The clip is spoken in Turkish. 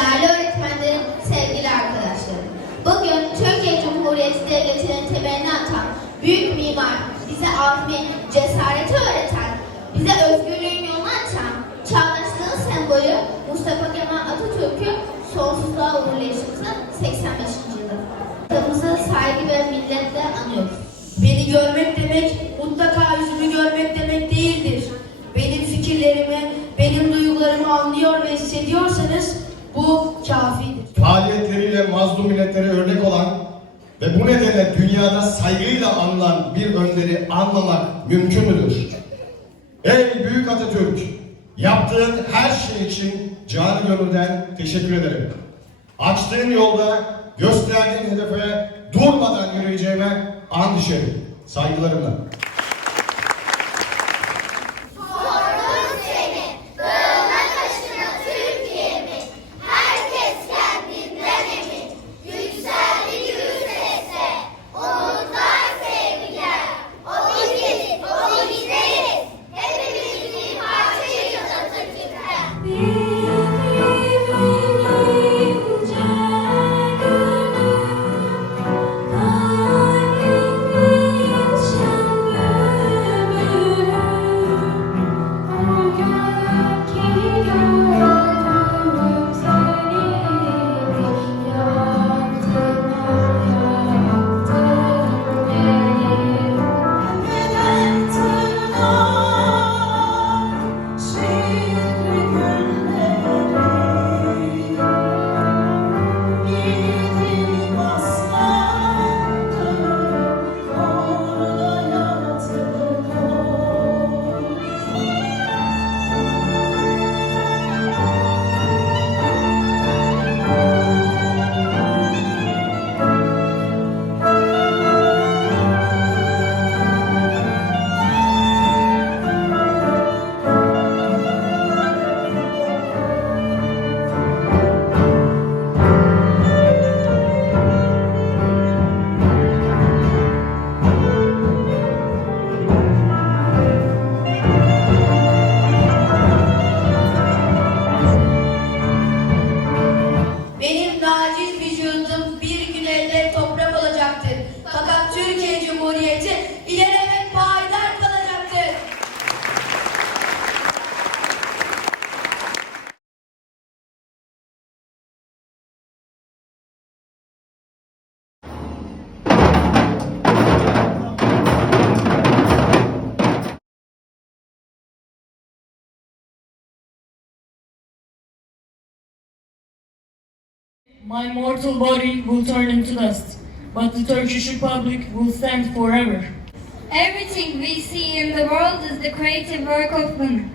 değerli öğretmenlerim, sevgili arkadaşlarım. Bugün Türkiye Cumhuriyeti Devleti'nin temelini atan büyük mimar, bize azmi, cesareti öğreten, bize özgürlüğün yolunu açan, çağdaşlığın sembolü Mustafa Kemal Atatürk'ü sonsuzluğa uğurlayışımızın 85. yılı. Atamızı saygı ve milletle anıyoruz. Beni görmek demek mutlaka yüzümü görmek demek değildir. Benim fikirlerimi, benim duygularımı anlıyor ve hissediyorsanız mazlum milletlere örnek olan ve bu nedenle dünyada saygıyla anılan bir önderi anlamak mümkün müdür? Ey Büyük Atatürk! Yaptığın her şey için canı gönülden teşekkür ederim. Açtığın yolda gösterdiğin hedefe durmadan yürüyeceğime and içerim. Saygılarımla. Benim My mortal body will turn into dust, but the Turkish Republic will stand forever. Everything we see in the world is the creative work of women.